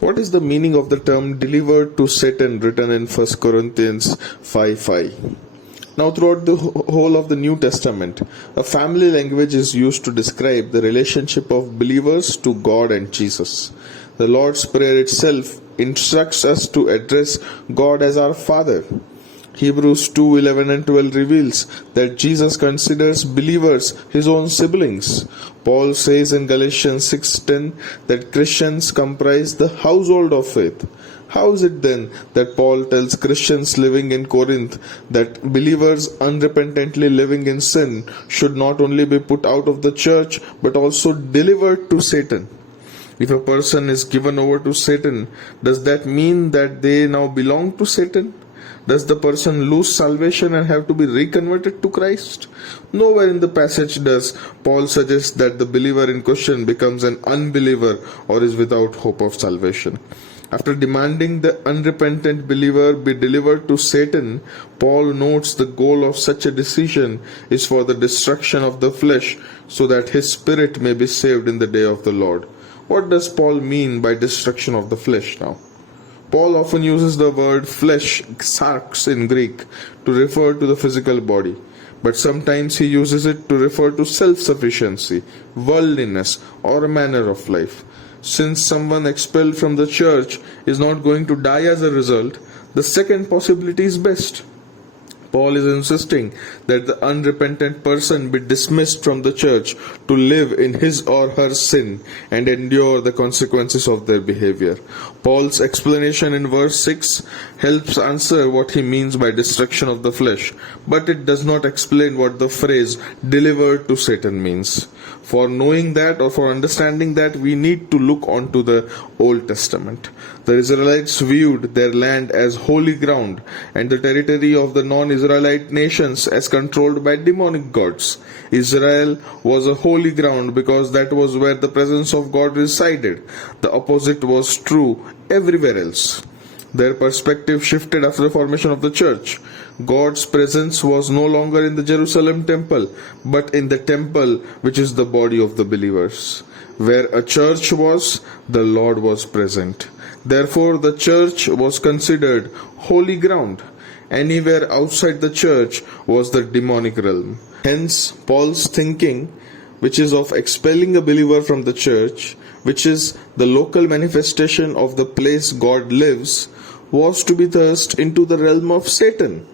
What is the meaning of the term delivered to Satan written in 1 Corinthians 5:5? Now, throughout the whole of the New Testament, a family language is used to describe the relationship of believers to God and Jesus. The Lord's Prayer itself instructs us to address God as our Father. Hebrews 2:11 and 12 reveals that Jesus considers believers his own siblings. Paul says in Galatians 6:10 that Christians comprise the household of faith. How is it then that Paul tells Christians living in Corinth that believers unrepentantly living in sin should not only be put out of the church but also delivered to Satan? If a person is given over to Satan, does that mean that they now belong to Satan? Does the person lose salvation and have to be reconverted to Christ? Nowhere in the passage does Paul suggest that the believer in question becomes an unbeliever or is without hope of salvation. After demanding the unrepentant believer be delivered to Satan, Paul notes the goal of such a decision is for the destruction of the flesh, so that his spirit may be saved in the day of the Lord. What does Paul mean by destruction of the flesh now? Paul often uses the word flesh, sarx in Greek, to refer to the physical body. But sometimes he uses it to refer to self-sufficiency, worldliness, or a manner of life. Since someone expelled from the church is not going to die as a result, the second possibility is best. Paul is insisting that the unrepentant person be dismissed from the church to live in his or her sin and endure the consequences of their behavior. Paul's explanation in verse 6 helps answer what he means by destruction of the flesh, but it does not explain what the phrase delivered to Satan means. For knowing that, or for understanding that, we need to look onto the Old Testament. The Israelites viewed their land as holy ground and the territory of the non-Israelite nations as controlled by demonic gods. Israel was a holy ground because that was where the presence of God resided. The opposite was true everywhere else. Their perspective shifted after the formation of the church. God's presence was no longer in the Jerusalem temple, but in the temple which is the body of the believers. Where a church was, the Lord was present. Therefore, the church was considered holy ground. Anywhere outside the church was the demonic realm. Hence, Paul's thinking, which is of expelling a believer from the church, which is the local manifestation of the place God lives, was to be thrust into the realm of Satan.